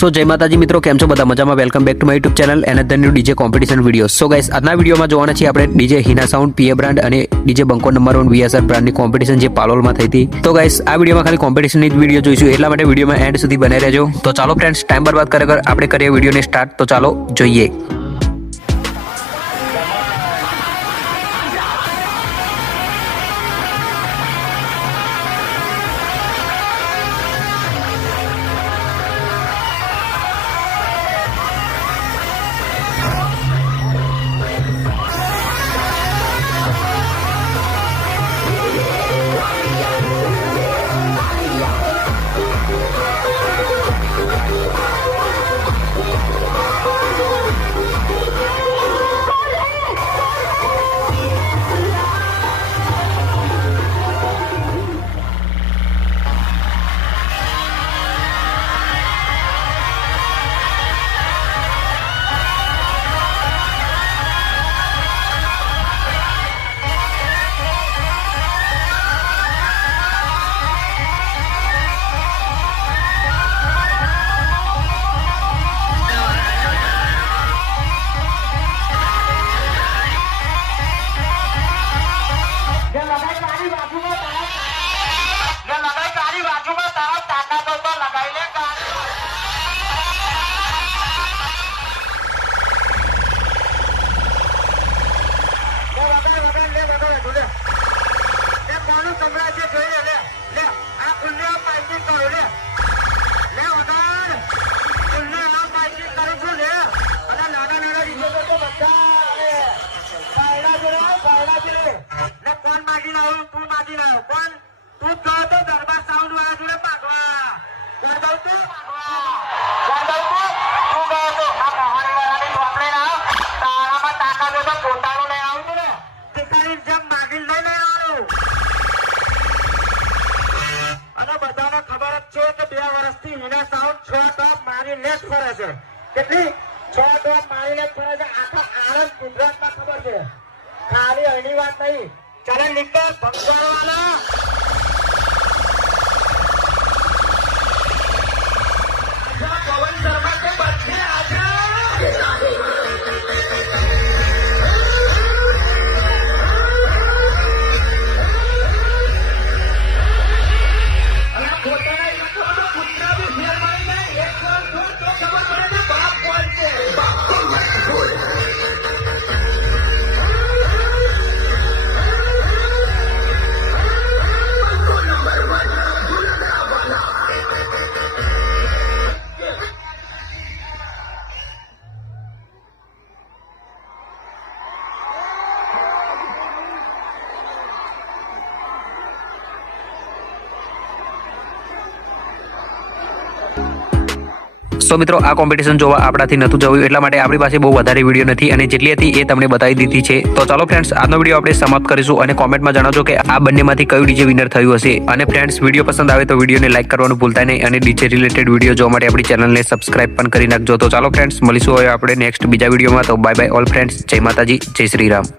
સો જય માતાજી મિત્રો, કેમ છો બધા? મજામાં? Welcome back to my YouTube channel and the new DJ competition video. So guys, આજના વિડીયોમાં જોવાના છીએ આપણે ડીજે હિના સાઉન્ડ પીએ બ્રાન્ડ અને ડીજે બંકો નંબર 1 વીએસઆર બ્રાન્ડની કોમ્પિટિશન જે પાલોલમાં થઈ હતી. તો ગાઈસ, આ વિડીયોમાં ખાલી કોમ્પિટિશનની જ વિડીયો જોઈશું, એટલા માટે વિડીયોમાં એન્ડ સુધી બને રહેજો. તો ચાલો ફ્રેન્ડ્સ, ટાઈમ બરબાદ કરે આપણે કરીએ વિડીયોને સ્ટાર્ટ. તો ચાલો જોઈએ. કેટલી 6 ટોપ મારીને ફરે છે. આખા આણંદ ગુજરાતમાં ખબર છે, ખાલી અહીંની વાત નહીં. ચાલે નીકળ ભંગારવાના. પવન શર્મા કે બચ્ચે આજા. સો મિત્રો, આ કોમ્પિટિશન જોવા આપણાથી નતું જવું, એટલા માટે આપણી પાસે બહુ વધારે વિડીયો નથી અને જેટલી હતી એ તમને બતાવી દીધી છે. તો ચાલો ફ્રેન્ડ્સ, આજનો વિડીયો આપણે સમાપ્ત કરીશું અને કોમેન્ટમાં જણાવજો કે આ બંનેમાંથી કયું ડીજે વિનર થયું હશે. અને ફ્રેન્ડ્સ, વિડીયો પસંદ આવે તો વિડીયોને લાઈક કરવાનું ભૂલતા નહીં અને ડીજે રિલેટેડ વિડીયો જોવા માટે આપણી ચેનલને સબસ્ક્રાઇબ પણ કરી નાખજો. તો ચાલો ફ્રેન્ડ્સ, મળીશું હવે આપણે નેક્સ્ટ બીજા વિડીયોમાં. તો બાય બાય ઓલ ફ્રેન્ડ્સ. જય માતાજી, જય શ્રી રામ.